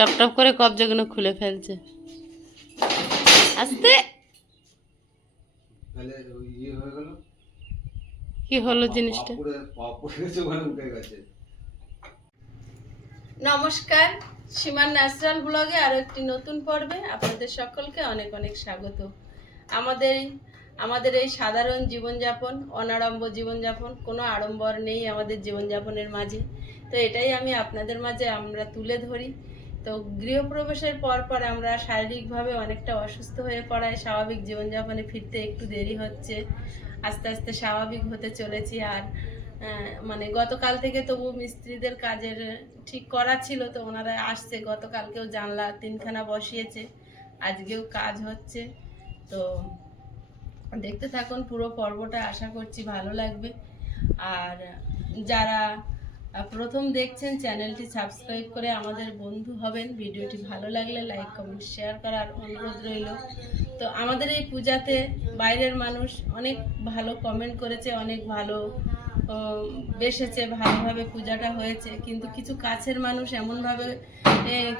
Top top করে কবজাগুলো খুলে ফেলছে। আস্তে তাহলে ওই ইয়ে হয়ে গেল, কি হলো জিনিসটা? পাপুরে গেছে, ওখানে উঠে গেছে। নমস্কার, সীমার ন্যাচারাল ব্লগে আরো একটি নতুন পর্বে আপনাদের সকলকে অনেক অনেক স্বাগত। আমাদের এই সাধারণ জীবনযাপন, অনাড়ম্বর জীবনযাপন, কোনো আড়ম্বর নেই আমাদের জীবনযাপনের মাঝে। তো এটাই আমি আপনাদের মাঝে আমরা তুলে ধরি। তো গৃহপ্রবেশের পর আমরা শারীরিকভাবে অনেকটা অসুস্থ হয়ে পড়ায় স্বাভাবিক জীবনযাপনে ফিরতে একটু দেরি হচ্ছে। আস্তে আস্তে স্বাভাবিক হতে চলেছি। আর মানে গতকাল থেকে তবু মিস্ত্রিদের কাজের ঠিক করা ছিল, তো ওনারা আসছে। গতকালকেও জানলা 3খানা বসিয়েছে, আজকেও কাজ হচ্ছে। তো দেখতে থাকুন পুরো পর্বটা, আশা করছি ভালো লাগবে। আর যারা প্রথম দেখছেন চ্যানেলটি সাবস্ক্রাইব করে আমাদের বন্ধু হবেন। ভিডিওটি ভালো লাগলে লাইক কমেন্ট শেয়ার করার অনুরোধ রইল। তো আমাদের এই পূজাতে বাইরের মানুষ অনেক ভালো কমেন্ট করেছে, অনেক ভালো বেসেছে, ভালোভাবে পূজাটা হয়েছে। কিন্তু কিছু কাছের মানুষ এমনভাবে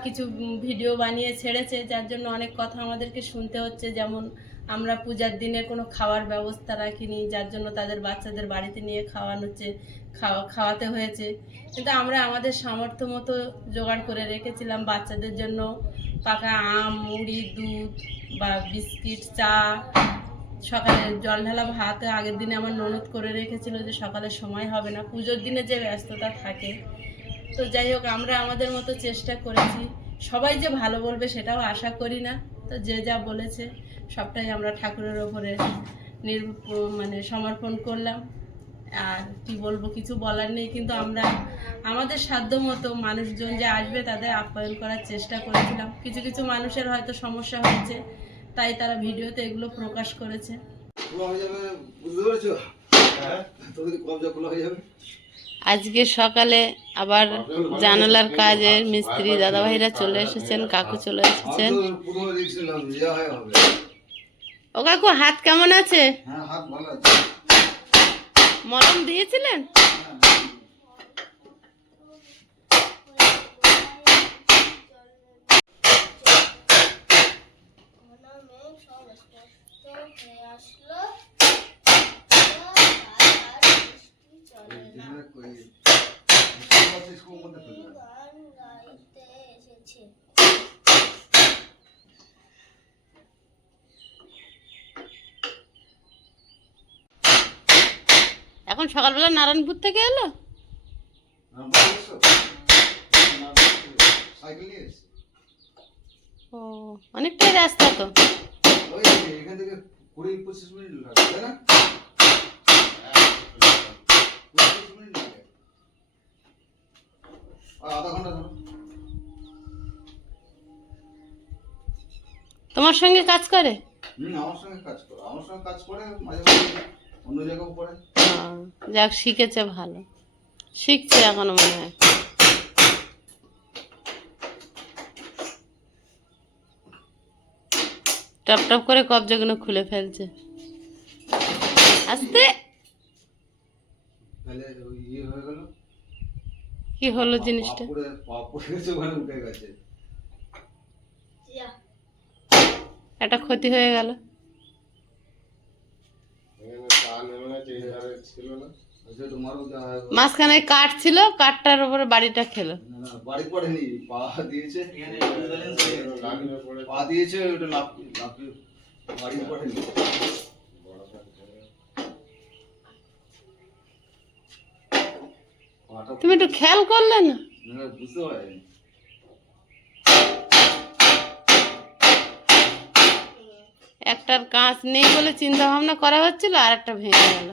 কিছু ভিডিও বানিয়ে ছেড়েছে, যার জন্য অনেক কথা আমাদেরকে শুনতে হচ্ছে। যেমন আমরা পূজার দিনে কোনো খাওয়ার ব্যবস্থা রাখিনি, যার জন্য তাদের বাচ্চাদের বাড়িতে নিয়ে খাওয়াতে হয়েছে। কিন্তু আমরা আমাদের সামর্থ্য মতো জোগাড় করে রেখেছিলাম বাচ্চাদের জন্য। পাকা আম, মুড়ি, দুধ বা বিস্কিট, চা, সকালে জল ঢালা ভাত আগের দিনে আমার ননদ করে রেখেছিল, যে সকালে সময় হবে না, পুজোর দিনে যে ব্যস্ততা থাকে। তো যাই হোক, আমরা আমাদের মতো চেষ্টা করেছি। সবাই যে ভালো বলবে সেটাও আশা করি না। তো যে যা বলেছে সবটাই আমরা ঠাকুরের ওপরে মানে সমর্পণ করলাম। আর কি বলবো, কিছু বলার নেই। কিন্তু আমরা আমাদের সাধ্য মতো মানুষজন যে আসবে তাদের আপ্যায়ন করার চেষ্টা করেছিলাম। কিছু কিছু মানুষের হয়তো সমস্যা হচ্ছে, তাই তারা ভিডিওতে এগুলো প্রকাশ করেছে। আজকে সকালে আবার জানালার কাজে মিস্ত্রি দাদাভাইরা চলে এসেছেন, কাকু চলে এসেছেন। ও কাকু, হাত কেমন আছে? মলম দিয়েছিলেন? এখন সকালবেলা নারায়ণপুর থেকে এলো। ও, অনেকটাই রাস্তা তো। এখান থেকে 20-25 মিনিট লাগে, তাই না? 20-25 মিনিট লাগে, আর আধা ঘন্টা ধরো। তোমার সঙ্গে কাজ করে? আমার সঙ্গে কাজ করে, মাঝে মাঝে অন্য জায়গাও করে। যাক, শিখেছে, ভালো শিখছে এখনো মনে হয়। টপ টপ করে কবজাগুলো খুলে ফেলছে। আস্তে তাহলে ওই ইয়ে হয়ে গেল, কি হলো জিনিসটা? পাপুরে গেছে, ওখানে উঠে গেছে। একটা ক্ষতি হয়ে গেল। মাঝখানে কাঠ ছিল, কাঠটার উপরে বাড়িটা খেলো। বাড়ি পড়েনি, পা দিয়েছে, ওটা লাফিয়ে বাড়ি পড়েনি। তুমি একটু খেয়াল করলে না? বুঝতে পারিনি। একটার কাঁচ নেই বলে চিন্তা ভাবনা করা হচ্ছিল, আর একটা ভেঙে গেল।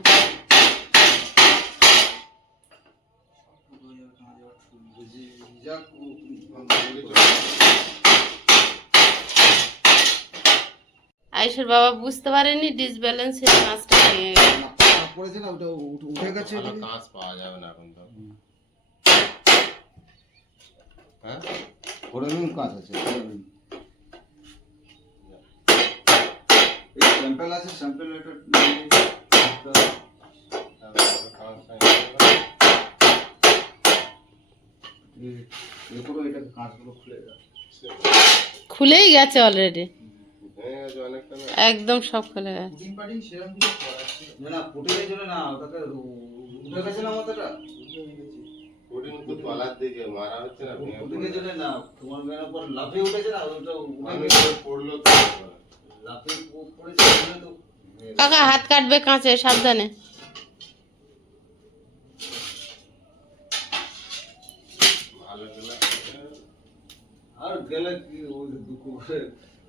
আয়ুষের বাবা বুঝতে পারেনি ডিসব্যালেন্স হয়ে কাঁচটা ভেঙে গেল। পড়েছে না, ওটা উঠে গেছে। কাঁচ পাওয়া যাবে না এখন তো। হ্যাঁ, ফোরেন কাজ আছে, স্যাম্পল আছে, স্যাম্পল এটা এরপরে এটা কাঁচগুলো খুলে যাবে। খুলেই গেছে অলরেডি, ভেঙে গেছে অনেকটা না? একদম সব খুলে গেছে। পুটিং পাটিং সেরকম কিছু করা ছিল না। না পুটিংয়ের জন্য না, ওটাকে উঠে গেছে না মাথাটা। পুডিং তো তলার দিকে মারা হচ্ছে না, ভেঙে পুটিংয়ের জন্য না, তোমার মেয়ের পর লাফিয়ে উঠেছে না, ওটা আমি তো পড়লো তো। লাফিয়ে পড়েছে ওখানে তো। কাকা হাত কাটবে কাঁচে, সাবধানে। ভালো গেলে আর গেলে কি ওই দুঃখ করে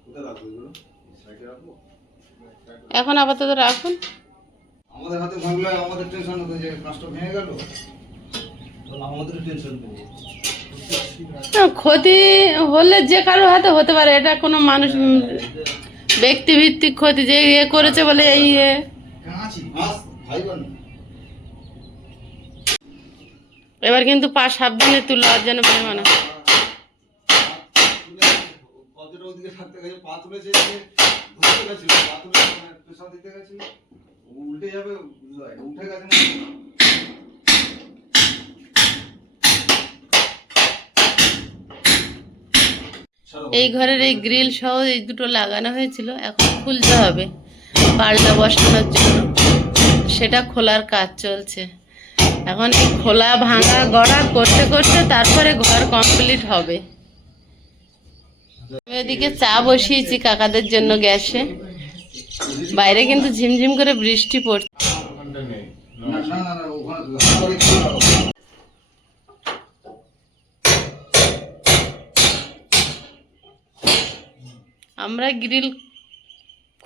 কোথায় রাখবো এগুলো? সাইডে রাখবো? এখন আপাতত রাখুন। আমাদের হাতে ভাঙলে আমাদের টেনশন হতো যে কাজটা ভেঙে গেল, তখন আমাদের টেনশন করবো। না, ক্ষতি হলে যে কারো হাতে হতে পারে, এটা কোনো মানুষ ব্যক্তি ভিত্তিক ক্ষতি, যে ইয়ে করেছে বলে এই ইয়ে। কাঁচি মাছ ভাইবা না। এবার কিন্তু পা সাবধানে তুলো, আর যেন বেরোবে না। পথের ওদিকে থাকতে গেছে, পা তুলেছে যে ধরতে গেছিল, পা তুলে প্রেশার দিতে গেছিল, উল্টে যাবে, উঠে গেছে না। এই ঘরের এই গ্রিল সহ এই দুটো লাগানো হয়েছিল, এখন খুলতে হবে পাল্টা বসানোর জন্য, সেটা খোলার কাজ চলছে এখন। এই খোলা ভাঙা গড়া করতে করতে তারপরে ঘর কমপ্লিট হবে। আমি এদিকে চা বসিয়েছি কাকাদের জন্য গ্যাসে, বাইরে কিন্তু ঝিমঝিম করে বৃষ্টি পড়ছে। ওখানটা নেই। না না না না, ওখানে হাতে কি লাগাবো? আমরা গ্রিল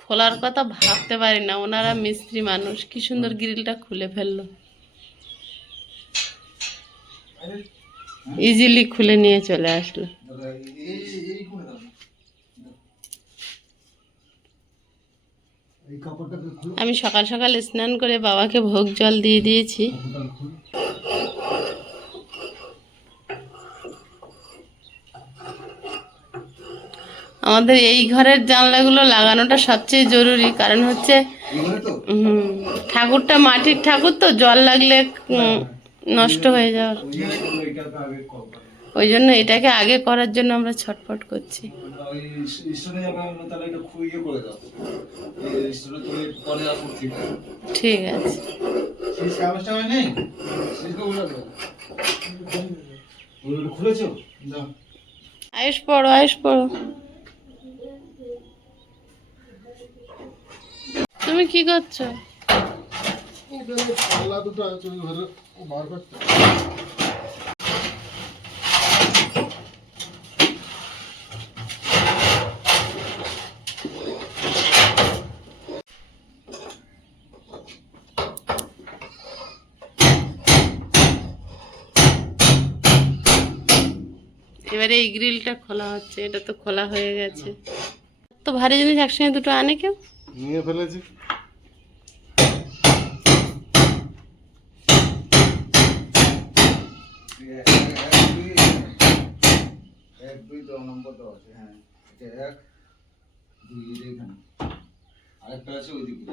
খোলার কথা ভাবতে পারি না, ওনারা মিস্ত্রি মানুষ, কি সুন্দর গ্রিলটা খুলে ফেললো, ইজিলি খুলে নিয়ে চলে আসলো। দাদা এই এই করে দাও, এই কাপড়টাকে খুলে আমি সকাল সকাল স্নান করে বাবাকে ভোগ জল দিয়ে দিয়েছি। কাপড়টা খুলে। আমাদের এই ঘরের জানলাগুলো লাগানোটা সবচেয়ে জরুরি, কারণ হচ্ছে এগুলো তো ঠাকুরটা মাটির ঠাকুর তো, জল লাগলে নষ্ট হয়ে যাওয়ার, এইটাকে আগে কল করো। ওই জন্য এটাকে আগে করার জন্য আমরা ছটফট করছি। ওই স্টোনে যাবে না, তাহলে এটা খুইয়ে করে দাও। এই স্টোনে তুমি পরে আসো, ঠিক আছে? ঠিক আছে। সেই কাগজটা হয় নেই, সেটা উল্টা দাও। ওটা খুলেছো? দাও। আয়ুষ পড়ো, আয়ুষ পড়ো। তুমি কি করছো? পাল্লা দুটো আছে ওই ঘরে, বার করতে। এবারে এই গ্রিলটা খোলা হচ্ছে, এটা তো খোলা হয়ে গেছে। তো ভারী জিনিস একসঙ্গে দুটো আনে কেউ? নিয়ে ফেলেছি। এক দুই তো নম্বর তো আছে, হ্যাঁ এটা এক দুই, এটা এখানে আরেকটা আছে ওইদিকে।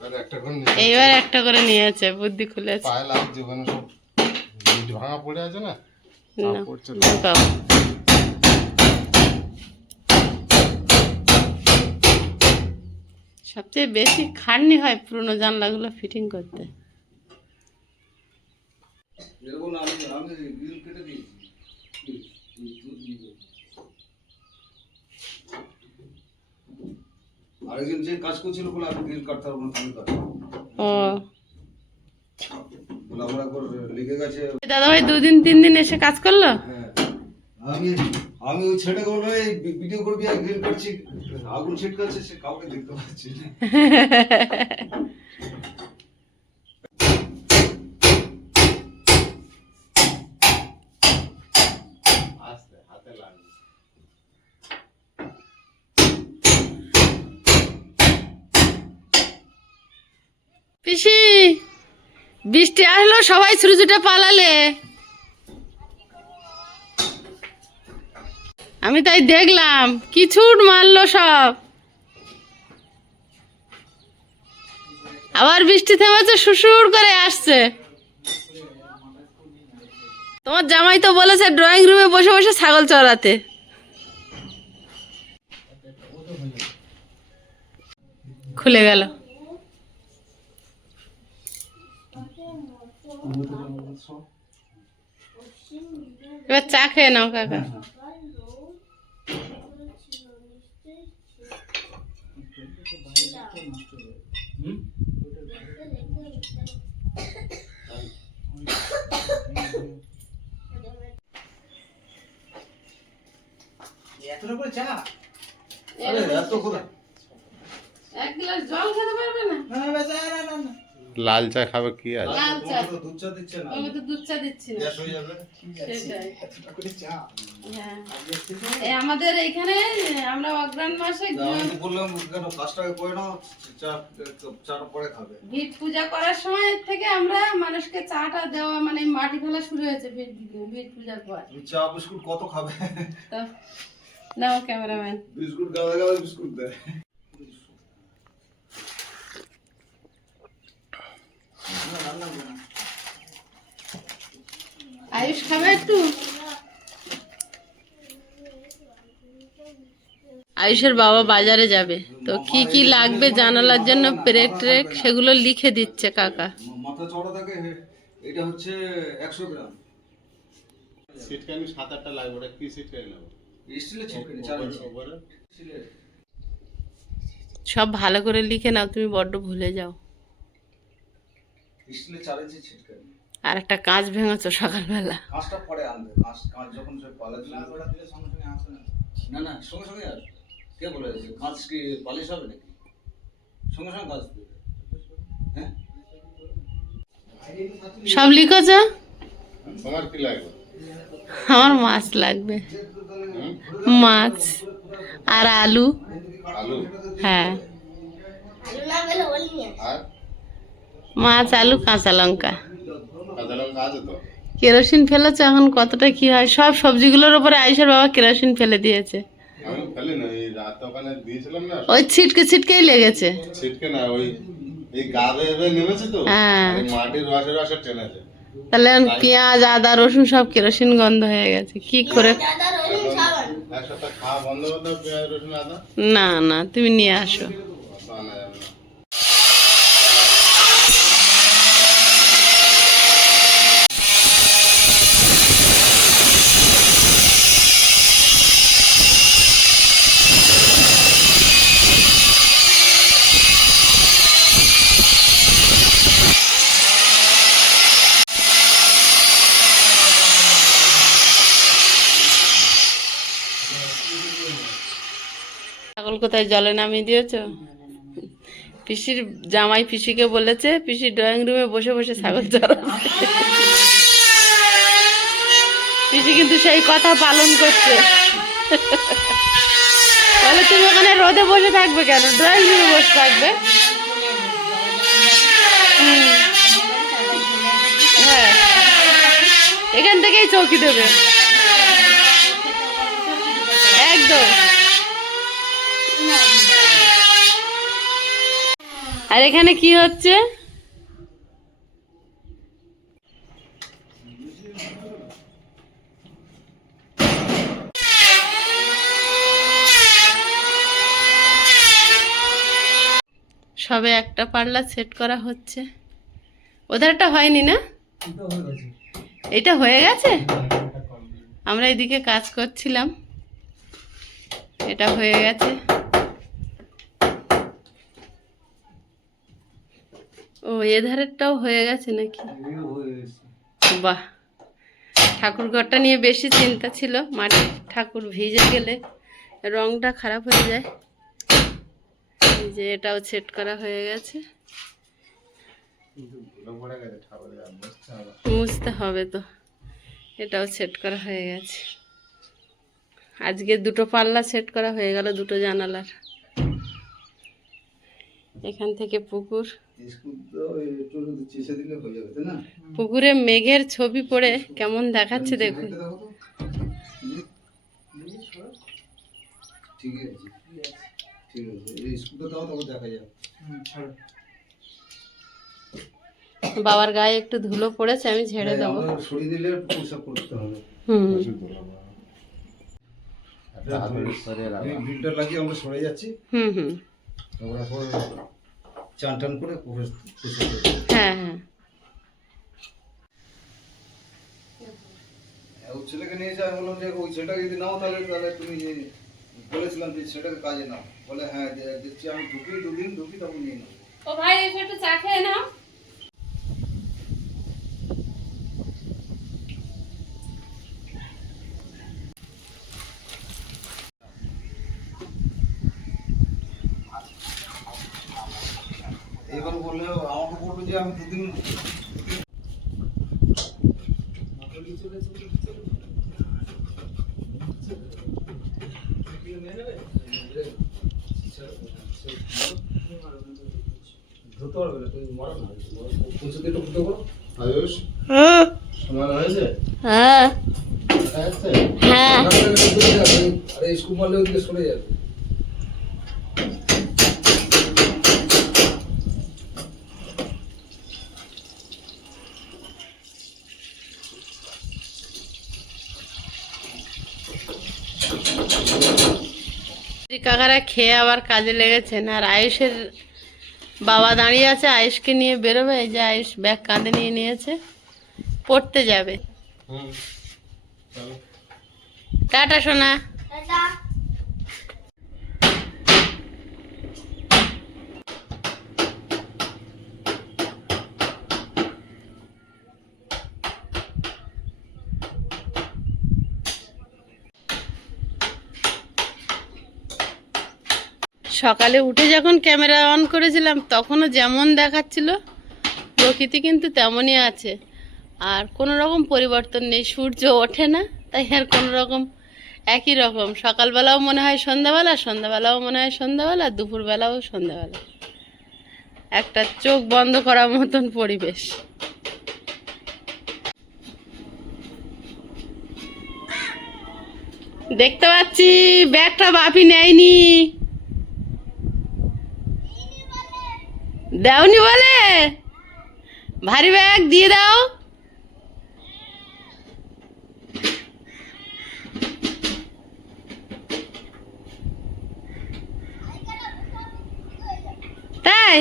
আর একটা করে নিয়ে এইবার একটা করে নিয়েছে, বুদ্ধি খুলেছে। পায়ে লাগছে, ওখানে সব ইট ভাঙা পড়ে আছে না, না, পড়ছে তো। ঢোকাও। সবচেয়ে বেশি খাটনি হয় পুরনো জানলাগুলো ফিটিং করতে। এরকম আমি আমি গ্রিল কেটে দিয়েছি। আরেকজন যে কাজ করছিল বলে আমি গ্রিল কাটতে পারবো না, তুমি কাটো ও বলে আমার একবার লেগে গেছে। দাদাভাই 2-3 দিন এসে কাজ করলো। হ্যাঁ আমি আমি ওই ছেলেকে বলবো এই ভিডিও করবি আর গ্রিল কাটছি, আগুন ছিটকাচ্ছে, সে কাউকে দেখতে পাচ্ছি না। আস্তে হাতে লাগছে। পিসি, বৃষ্টি আসলো, সবাই ছুটে ছুটে পালালে। আমি তাই দেখলাম, কি ছুট মারলো সব। আবার বৃষ্টি থেমেছে, শুশুর করে আসছে। তোমার জামাই তো বলেছে ড্রয়িং রুমে বসে বসে ছাগল চড়াতে। খুলে গেল। এবার চা খেয়ে নাও কাকা। এতটা করে চা? আরে এত করে? এক গ্লাস জল খেতে পারবে না? না না বেচা না না না। লাল চা খাবে কি আছে? লাল চা। তো দুধ চা দিচ্ছে না। আমি তো দুধ চা দিচ্ছি না। গ্যাস হয়ে যাবে। সেটাই। এতটা করে চা? হ্যাঁ। এই আমাদের এখানে আমরা অগ্রাণ মাসে না, আমি তো বললাম কেন কাজটাকে করে নাও, চাটা পরে খাবে। ভিট পূজা করার সময় থেকে আমরা মানুষকে চাটা দেওয়া মানে মাটি ফেলা শুরু হয়েছে ভিট পূজার পর। তুমি চা বিস্কুট কত খাবে? তো নাও ক্যামেরাম্যান। বিস্কুট গাওয়া গাওয়া বিস্কুট দেয়। আয়ুষ খাবে একটু? আয়ুষের বাবা বাজারে যাবে, তো কি কি লাগবে জানালার জন্য প্রেক ট্রেক সেগুলো লিখে দিচ্ছে কাকা। মাথা চড়া থাকে, এটা হচ্ছে 100 গ্রাম। সিটকানি 7-8টা লাগবে, ওটা কি সিটকানি নেবো? স্টিলের ছিটকানি 4 ইঞ্চি। উপরে স্টিলের। সব ভালো করে লিখে নাও, তুমি বড্ড ভুলে যাও। স্টিলের 4 ইঞ্চি ছিটকানি। আর একটা কাঁচ ভেঙেছো সকালবেলা। কাঁচটা পরে আনবে, কাঁচ যখন সে পালা দিলে ওটা দিলে সঙ্গে সঙ্গে আসবে না। না না সঙ্গে সঙ্গে আসবে। কে বলেছে কাঁচ কি পালিশ হবে নাকি? সঙ্গে সঙ্গে কাঁচ দেবে। হ্যাঁ সব লিখেছ? তোমার কি লাগবে? আমার মাছ লাগবে, মাছ আর আলু। আলু হ্যাঁ, আর মাছ আলু কাঁচা লঙ্কা। কাঁচা লঙ্কা আছে তো? কেরোসিন ফেলেছে, এখন কতটা কি হয়। সব সবজিগুলোর উপরে আয়েশার বাবা কেরোসিন ফেলে দিয়েছে। আমি ফেলি না, এই রাত ওখানে দিয়েছিলাম না, ওই ছিটকে ছিটকেই লেগেছে। ছিটকে না, ওই এই গা বেয়ে নেমেছে তো, হ্যাঁ। আর এই মাটির রসে রসে টেনেছে। তাহলে এখন পেঁয়াজ আদা রসুন সব কেরোসিন গন্ধ হয়ে গেছে, কি করে। এক সপ্তাহ খাওয়া বন্ধ করতে হবে পেঁয়াজ রসুন আদা, না না, তুমি নিয়ে আসো। অত আনা যাবে না। ছাগল কোথায় জলে নামিয়ে দিয়েছো? পিসির জামাই পিসিকে বলেছে পিসি ড্রয়িং রুমে বসে বসে ছাগল চড়াচ্ছে। পিসি কিন্তু সেই কথা পালন করছে। তাহলে তুমি ওখানে রোদে বসে থাকবে কেন, ড্রয়িং রুমে বসে থাকবে। হ্যাঁ, এখান থেকেই চৌকি দেবে একদম। আর এখানে কি হচ্ছে? সবে একটা পাল্লা সেট করা হচ্ছে, ওধারটা হয়নি না? এটা হয়ে গেছে। আমরা এদিকে কাজ করছিলাম, এটা হয়ে গেছে। ও এধারেরটাও হয়ে গেছে নাকি? বাহ, ঠাকুর ঘরটা নিয়ে বেশি চিন্তা ছিল। মাটির ঠাকুর ভিজে গেলে রংটা খারাপ হয়ে যায়। এই যে এটাও সেট করা হয়ে গেছে, মুছতে হবে তো। এটাও সেট করা হয়ে গেছে। আজকে দুটো পাল্লা সেট করা হয়ে গেল, দুটো জানালার। এখান থেকে পুকুর, পুকুরে মেঘের ছবি পড়ে কেমন দেখাচ্ছে দেখুন। ঠিক আছে ঠিক আছে, এই স্কুলটা দাও, তারপর দেখা যাবে। বাবার গায়ে একটু ধুলো পড়েছে, আমি ঝেড়ে দেবো। আমরা সরিয়ে দিলে পরিষ্কার করতে হবে। হুম। গ্রিলটা লাগিয়ে আমরা সরে যাচ্ছি, হুম হুম। তারপর চান টান করে পরিষ্কার করে হ্যাঁ হ্যাঁ। ওই ছেলেকে নিয়ে এসে আমি বললাম যে ওই ছেলেটাকে যদি নাও তাহলে তাহলে তুমি বলেছিলাম যে সেটাকে কাজে নাও, বলে হ্যাঁ দেখছি আমি দুদিন ঢুকি তখন নিয়ে নেবো। ও ভাই এসে একটু চা খেয়ে নাও। এইবার বললে আমাকে বলবে যে আমি দুদিন ধুতে পারবে না, তুমি মারো না, পুঁছে দিয়ে একটু ধুতে পারো। আয়ুষ হ্যাঁ সমান হয়েছে? হ্যাঁ দেখা যাচ্ছে? হ্যাঁ। আরে স্কুল মারলে ওদিকে সরে যাবে। কাকারা খেয়ে আবার কাজে লেগেছেন, আর আয়ুষের বাবা দাঁড়িয়ে আছে, আয়ুষকে নিয়ে বেরোবে। এই যে আয়ুষ ব্যাগ কাঁধে নিয়ে নিয়েছে, পড়তে যাবে। হুম চলো। টাটা সোনা। সকালে উঠে যখন ক্যামেরা অন করেছিলাম তখনও যেমন দেখাচ্ছিল প্রকৃতি কিন্তু তেমনই আছে, আর কোনো রকম পরিবর্তন নেই। সূর্য ওঠে না, তাই আর কোনো রকম একই রকম। সকালবেলাও মনে হয় সন্ধ্যাবেলা, সন্ধ্যাবেলাও মনে হয় সন্ধ্যাবেলা, দুপুরবেলাও সন্ধ্যাবেলা। একটা চোখ বন্ধ করার মতন পরিবেশ। দেখতে পাচ্ছি ব্যাগটা বাপি নেয়নি, দাওনি বলে। ভারী ব্যাগ দিয়ে দাও। তাই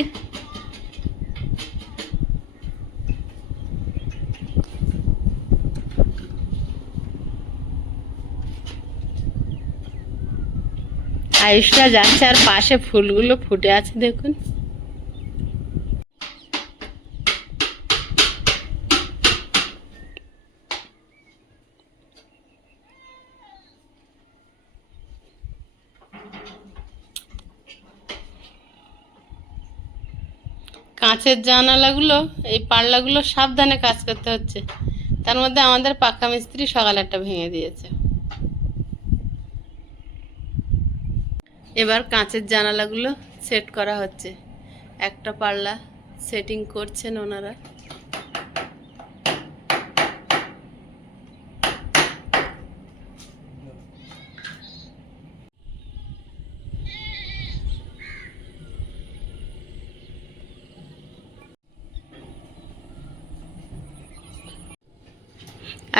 আয়ুষটা যাচ্ছে, আর পাশে ফুলগুলো ফুটে আছে দেখুন। কাঁচের জানালাগুলো, এই পাল্লাগুলো সাবধানে কাজ করতে হচ্ছে। তার মধ্যে আমাদের পাক্কা মিস্ত্রি সকালে একটা ভেঙে দিয়েছে। এবার কাঁচের জানালাগুলো সেট করা হচ্ছে, একটা পাল্লা সেটিং করছেন ওনারা।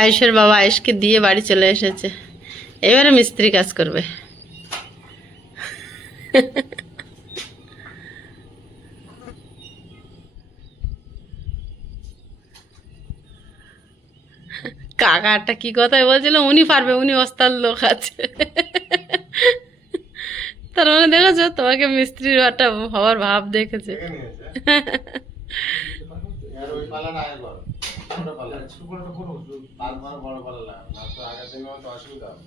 আয়ুষের বাবা আয়ুষকে দিয়ে বাড়ি চলে এসেছে, এবারে মিস্ত্রি কাজ করবে। কাকাটা কি কথাই বলছিল, উনি পারবে, উনি ওস্তাদ লোক আছে। তার মানে দেখেছো, তোমাকে মিস্ত্রির একটা হওয়ার ভাব দেখেছে। দেখে নিয়েছে? আর ওই পালাটা আগে করো। ছোট পালা। তারপর বড় পালা লাগাও। না তো আগের দিনের মতো অসুবিধা হবে।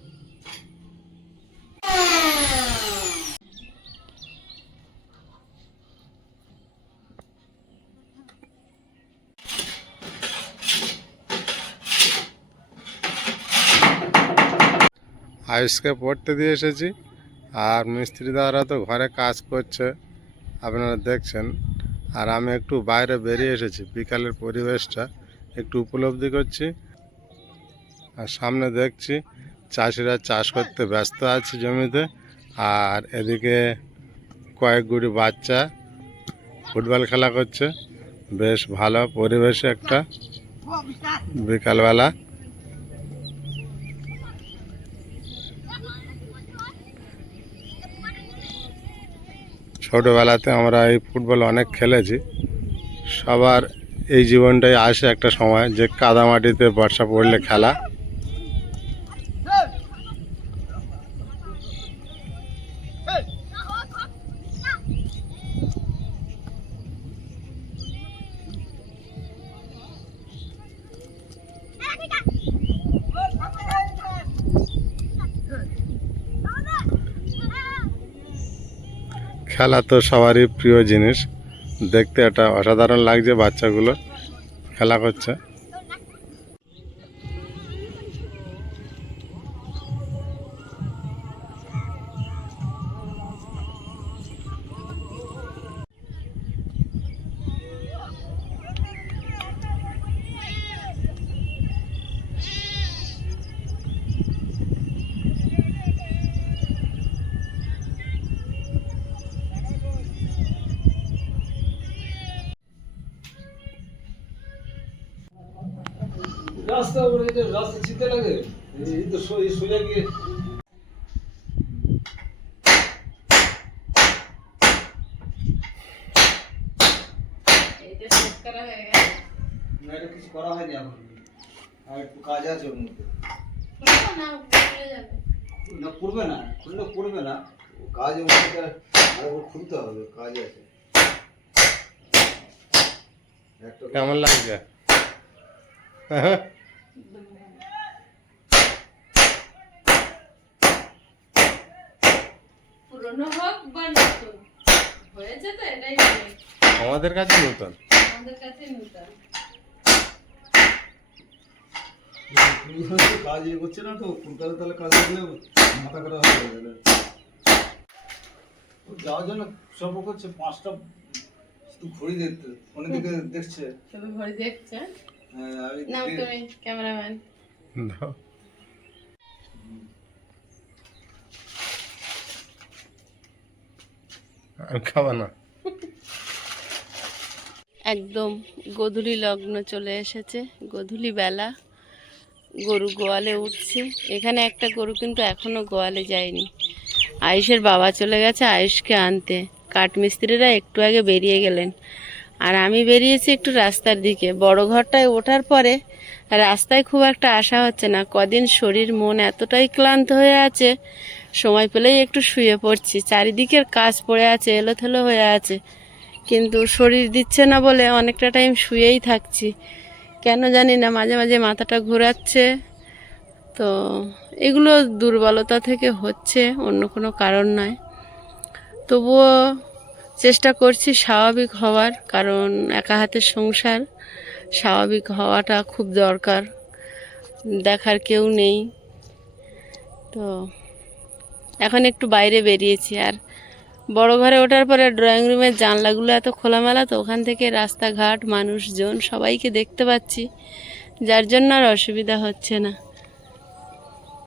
আয়ুষকে পড়তে দিয়ে এসেছি, আর মিস্ত্রি দাদারা তো ঘরে কাজ করছে আপনারা দেখছেন। আর আমি একটু বাইরে বেরিয়ে এসেছি, বিকালের পরিবেশটা একটু উপলব্ধি করছি। আর সামনে দেখছি চাষিরা চাষ করতে ব্যস্ত আছে জমিতে, আর এদিকে কয়েক গুড়ি বাচ্চা ফুটবল খেলা করছে। বেশ ভালো পরিবেশে একটা বিকালবেলা। ছোটোবেলাতে আমরা এই ফুটবল অনেক খেলেছি। সবার এই জীবনটাই আসে একটা সময় যে কাদামাটিতে বর্ষা পড়লে খেলা। খেলা তো সবারই প্রিয় জিনিস, দেখতে এটা অসাধারণ লাগছে, বাচ্চাগুলো খেলা করছে। রাস্তা উপরে যে রাস্তা ছিটতে লাগে এই তো সোজা গিয়ে এইটা সেট করা হয়ে গেছে। না, এটা কিছু করা হয়নি এখন, আর একটু কাজ আছে ওর মধ্যে। না খুলে যাবে। না পড়বে না, খুললে পড়বে না, ও কাজ ওর মধ্যে আরেকবার খুলতে হবে, কাজ আছে একটা। কেমন লাগছে? পুরনো হোক বা নতুন হয়েছে তো এটাই অনেক। আমাদের কাছে নতুন, আমাদের কাছে নতুন। কাজ ইয়ে করছে না তো, খুলতে হবে, তাহলে কাজ করলে মাথা খারাপ হয়ে যাবে। ও যাওয়ার জন্য সব করছে 5টা ঘড়ি দেখতে, অনেক দিকে দেখছে। শুধু ঘড়ি দেখছে। হ্যাঁ, আমি নাও তুমি ক্যামেরাম্যান। দাও। আর খাবা না? একদম গোধূলি লগ্ন চলে এসেছে, গোধূলি বেলা। গরু গোয়ালে উঠছে। এখানে একটা গরু কিন্তু এখনো গোয়ালে যায়নি। আয়ুষের বাবা চলে গেছে আয়ুষকে আনতে, কাঠমিস্ত্রিরা একটু আগে বেরিয়ে গেলেন, আর আমি বেরিয়েছি একটু রাস্তার দিকে। বড় ঘরটায় ওঠার পরে রাস্তায় খুব একটা আসা হচ্ছে না, কদিন শরীর মন এতটাই ক্লান্ত হয়ে আছে, সময় পেলেই একটু শুয়ে পড়ছি। চারিদিকের কাজ পড়ে আছে, এলোথেলো হয়ে আছে, কিন্তু শরীর দিচ্ছে না বলে অনেকটা টাইম শুয়েই থাকছি। কেন জানি না, মাঝে মাঝে মাথাটা ঘোরাচ্ছে। তো এগুলো দুর্বলতা থেকে হচ্ছে, অন্য কোনো কারণ নয়। তবুও চেষ্টা করছি স্বাভাবিক হওয়ার, কারণ একা হাতের সংসার, স্বাভাবিক হওয়াটা খুব দরকার। দেখার কেউ নেই, তো এখন একটু বাইরে বেরিয়েছি। আর বড় ঘরে ওঠার পরে ড্রয়িং রুমের জানলাগুলো এত খোলামেলা, তো ওখান থেকে রাস্তাঘাট, মানুষজন সবাইকে দেখতে পাচ্ছি, যার জন্য আর অসুবিধা হচ্ছে না।